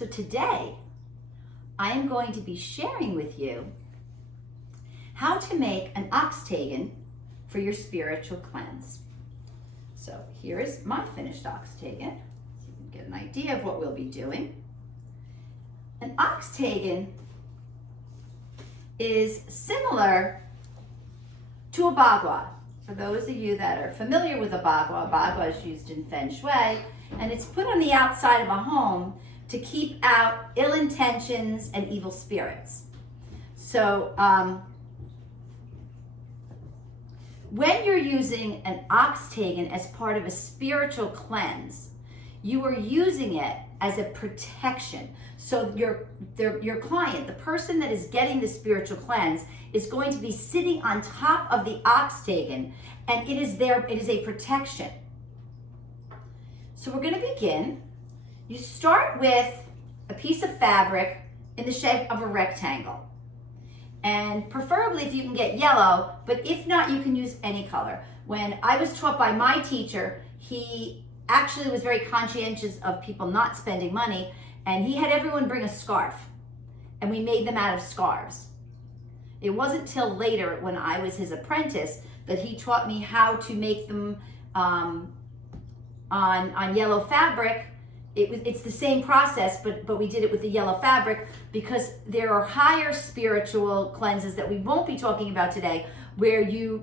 So today, I am going to be sharing with you how to make an oxtagan for your spiritual cleanse. So here is my finished oxtagan, so you can get an idea of what we'll be doing. An oxtagan is similar to a bagua. For those of you that are familiar with a bagua is used in Feng Shui, and it's put on the outside of a home to keep out ill intentions and evil spirits. So when you're using an oxtagan as part of a spiritual cleanse, you are using it as a protection. So your client, the person that is getting the spiritual cleanse, is going to be sitting on top of the oxtagan, and it is a protection. So we're going to begin. You start with a piece of fabric in the shape of a rectangle. And preferably if you can get yellow, but if not, you can use any color. When I was taught by my teacher, he actually was very conscientious of people not spending money, and he had everyone bring a scarf, and we made them out of scarves. It wasn't till later when I was his apprentice that he taught me how to make them on yellow fabric. It's the same process, but we did it with the yellow fabric because there are higher spiritual cleanses that we won't be talking about today, where you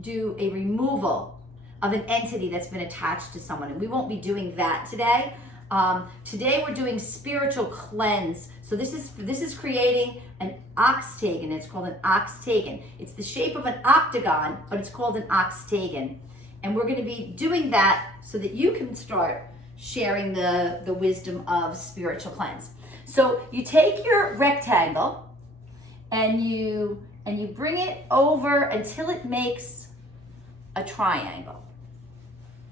do a removal of an entity that's been attached to someone, and we won't be doing that today. Today we're doing spiritual cleanse. So this is creating an oxtagan. It's called an oxtagan. It's the shape of an octagon, but it's called an oxtagan. And we're going to be doing that so that you can start sharing the wisdom of spiritual cleanse. So you take your rectangle and you bring it over until it makes a triangle.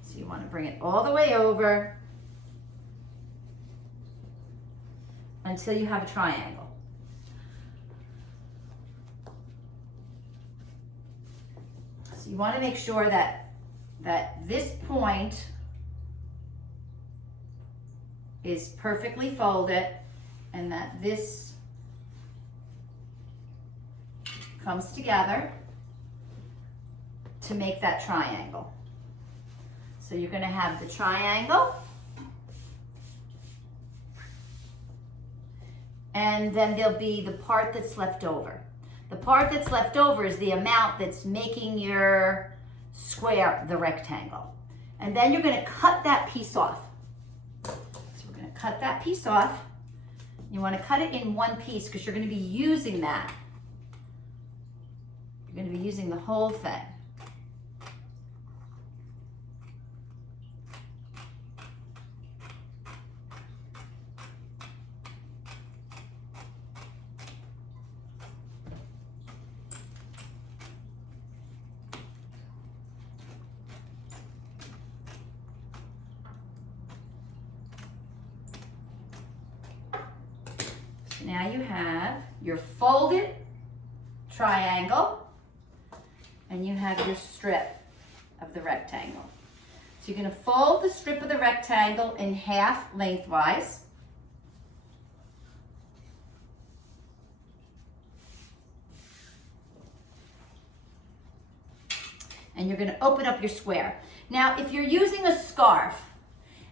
So you want to bring it all the way over until you have a triangle. So you want to make sure that this point is perfectly folded and that this comes together to make that triangle. So you're going to have the triangle, and then there'll be the part that's left over. The part that's left over is the amount that's making your square, the rectangle. And then you're going to cut that piece off. So we're going to cut that piece off. You want to cut it in one piece because you're going to be using that. You're going to be using the whole thing. Now you have your folded triangle and you have your strip of the rectangle. So you're going to fold the strip of the rectangle in half lengthwise. And you're going to open up your square. Now, if you're using a scarf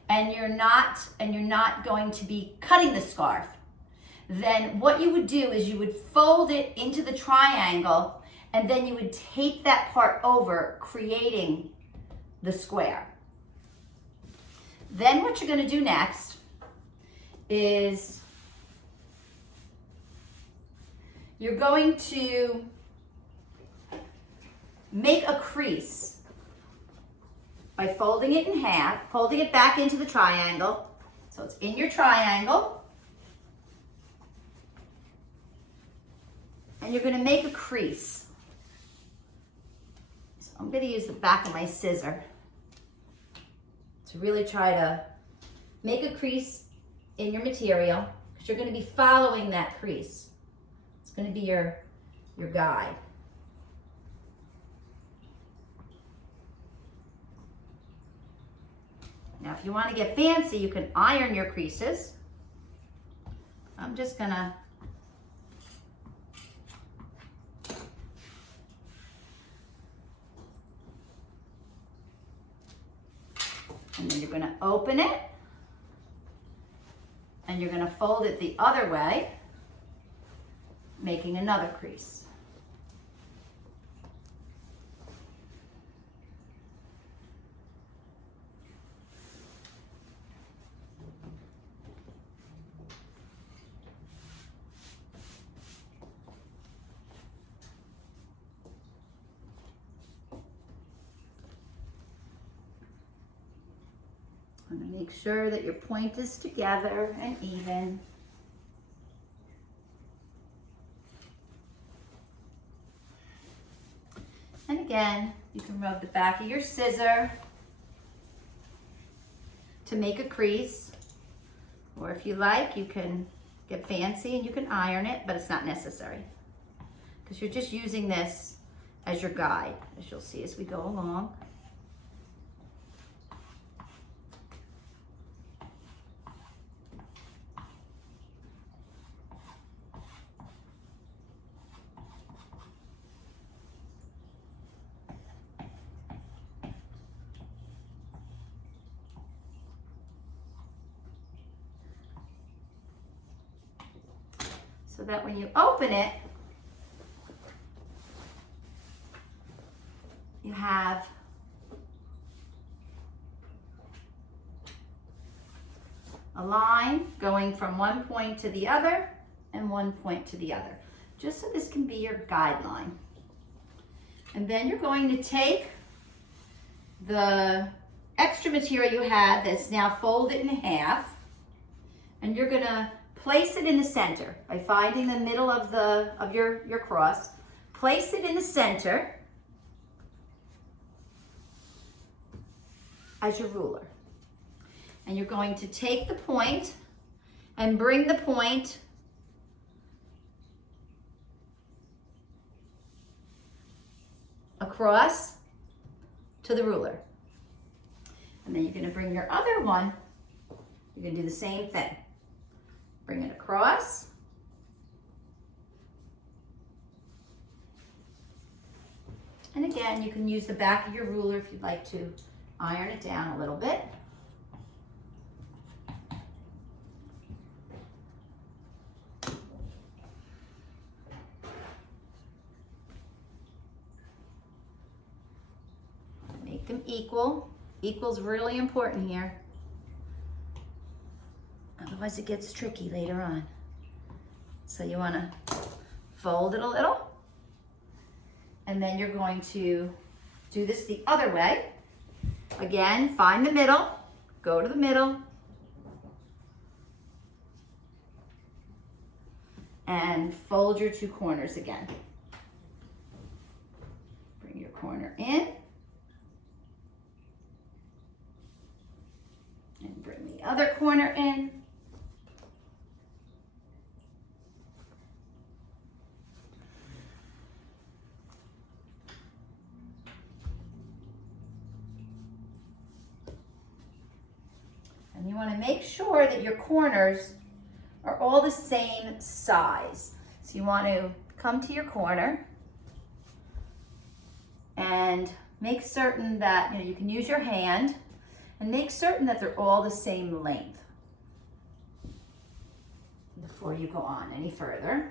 and you're not going to be cutting the scarf, then what you would do is you would fold it into the triangle and then you would tape that part over, creating the square. Then what you're going to do next is you're going to make a crease by folding it in half, folding it back into the triangle. So it's in your triangle. And you're going to make a crease. So I'm going to use the back of my scissor to really try to make a crease in your material, because you're going to be following that crease. It's going to be your guide. Now, if you want to get fancy, you can iron your creases. I'm just gonna and then you're gonna open it and you're gonna fold it the other way, making another crease. And make sure that your point is together and even. And again, you can rub the back of your scissor to make a crease. Or if you like, you can get fancy and you can iron it, but it's not necessary. Because you're just using this as your guide, as you'll see as we go along. So that when you open it, you have a line going from one point to the other and one point to the other, just so this can be your guideline. And then you're going to take the extra material you have that's now folded in half, and you're gonna place it in the center by finding the middle of your cross. Place it in the center as your ruler. And you're going to take the point and bring the point across to the ruler. And then you're going to bring your other one, you're going to do the same thing. Bring it across. And again, you can use the back of your ruler if you'd like to iron it down a little bit. Make them equal. Equal's really important here. Otherwise it gets tricky later on. So you want to fold it a little. And then you're going to do this the other way. Again, find the middle, go to the middle, and fold your two corners again. Bring your corner in, and bring the other corner in. And you want to make sure that your corners are all the same size. So you want to come to your corner and make certain that you can use your hand and make certain that they're all the same length before you go on any further.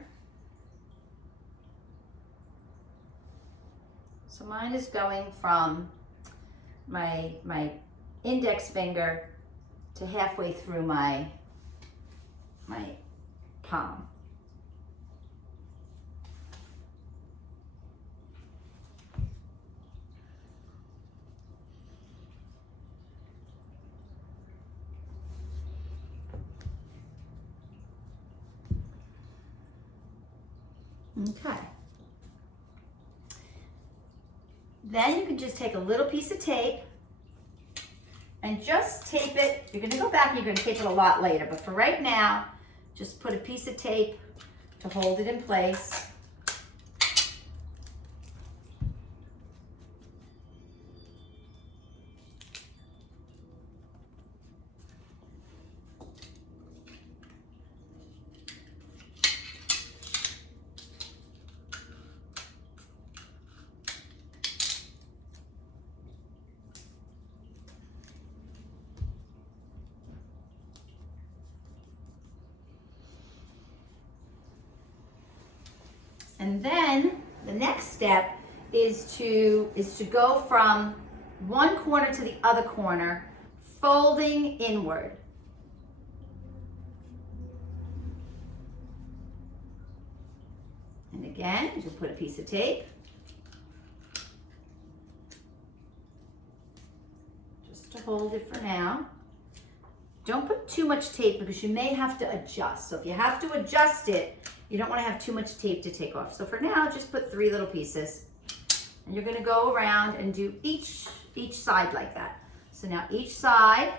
So mine is going from my index finger to halfway through my palm. Okay. Then you can just take a little piece of tape and just tape it. You're gonna go back and you're gonna tape it a lot later, but for right now, just put a piece of tape to hold it in place. And then the next step is to go from one corner to the other corner, folding inward. And again, you put a piece of tape. Just to hold it for now. Don't put too much tape because you may have to adjust. So if you have to adjust it, you don't want to have too much tape to take off. So for now, just put 3 little pieces. And you're going to go around and do each side like that. So now each side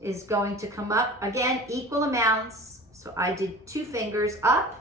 is going to come up, again, equal amounts. So I did 2 fingers up.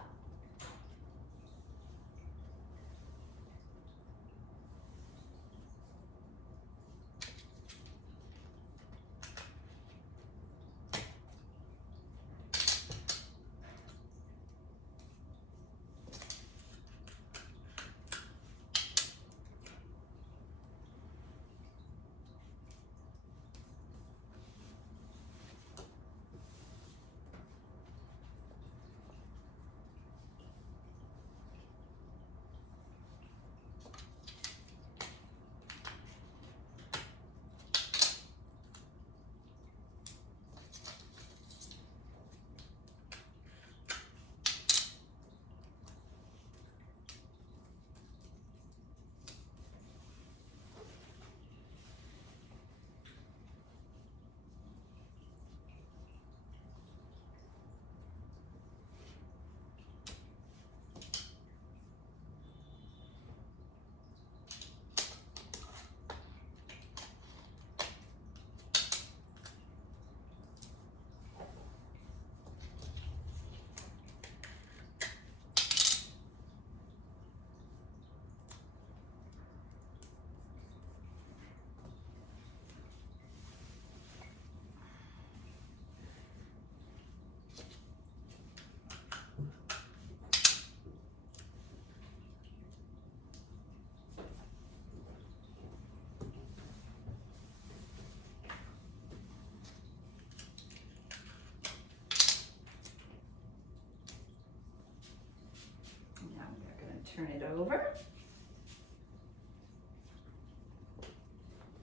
Turn it over.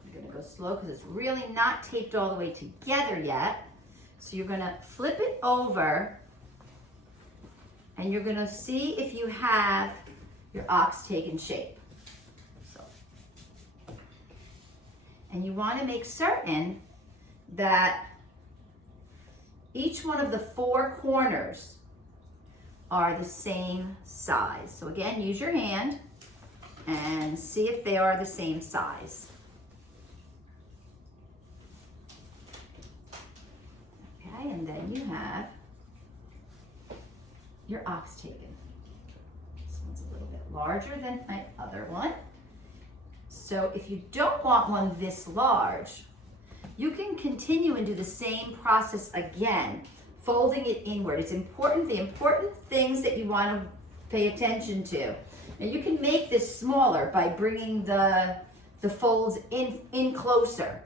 You're going to go slow because it's really not taped all the way together yet. So you're going to flip it over and you're going to see if you have your oxtagan shape. So, and you want to make certain that each one of the 4 corners are the same size. So again, use your hand and see if they are the same size. Okay, and then you have your oxtagan. This one's a little bit larger than my other one. So if you don't want one this large, you can continue and do the same process again, folding it inward. It's important, the important things that you want to pay attention to. And you can make this smaller by bringing the folds in closer.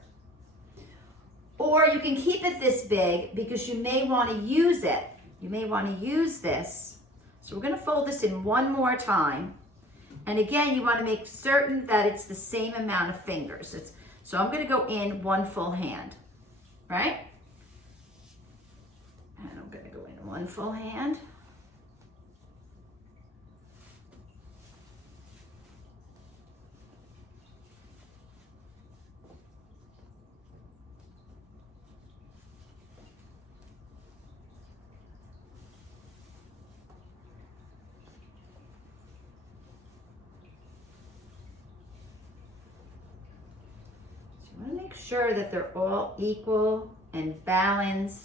Or you can keep it this big because you may want to use it. You may want to use this. So we're going to fold this in one more time. And again, you want to make certain that it's the same amount of fingers. So I'm going to go in 1 full hand, right? And I'm going to go in 1 full hand. So you want to make sure that they're all equal and balanced.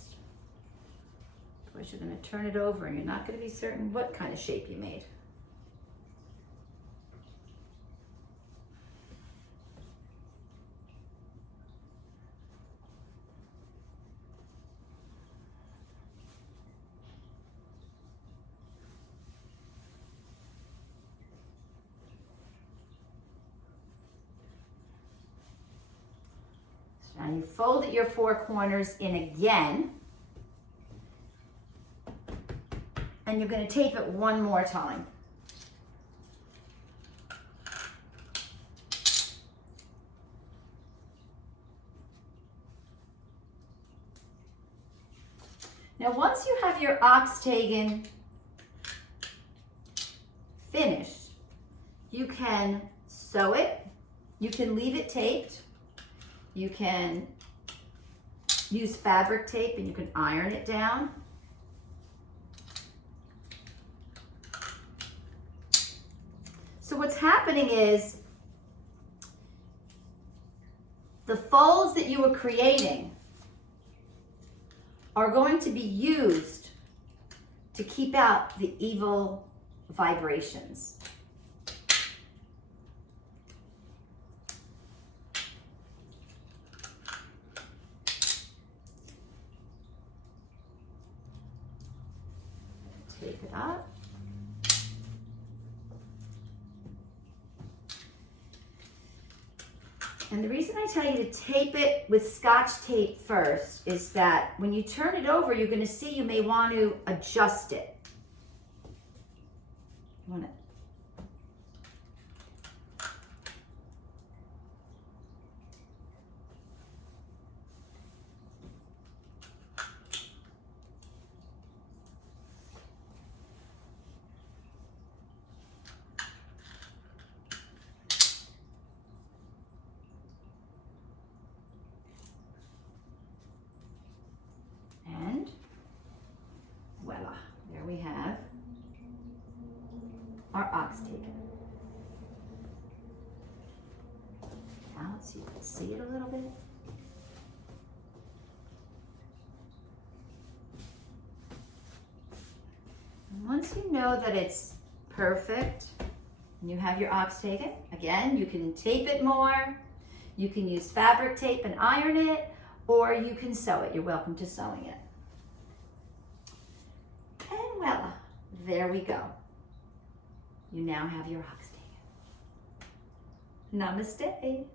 Otherwise you're going to turn it over and you're not going to be certain what kind of shape you made. So now you fold your 4 corners in again. And you're going to tape it one more time. Now, once you have your oxtagan finished, you can sew it, you can leave it taped, you can use fabric tape and you can iron it down. So what's happening is the folds that you were creating are going to be used to keep out the evil vibrations. Tape it up. And the reason I tell you to tape it with Scotch tape first is that when you turn it over, you're going to see you may want to adjust it. You want to and voila, there we have our oxtagan. Now let's see if you can see it a little bit. And once you know that it's perfect, and you have your oxtagan, again, you can tape it more, you can use fabric tape and iron it, or you can sew it. You're welcome to sewing it. And voila, there we go. You now have your oxtagan. Namaste.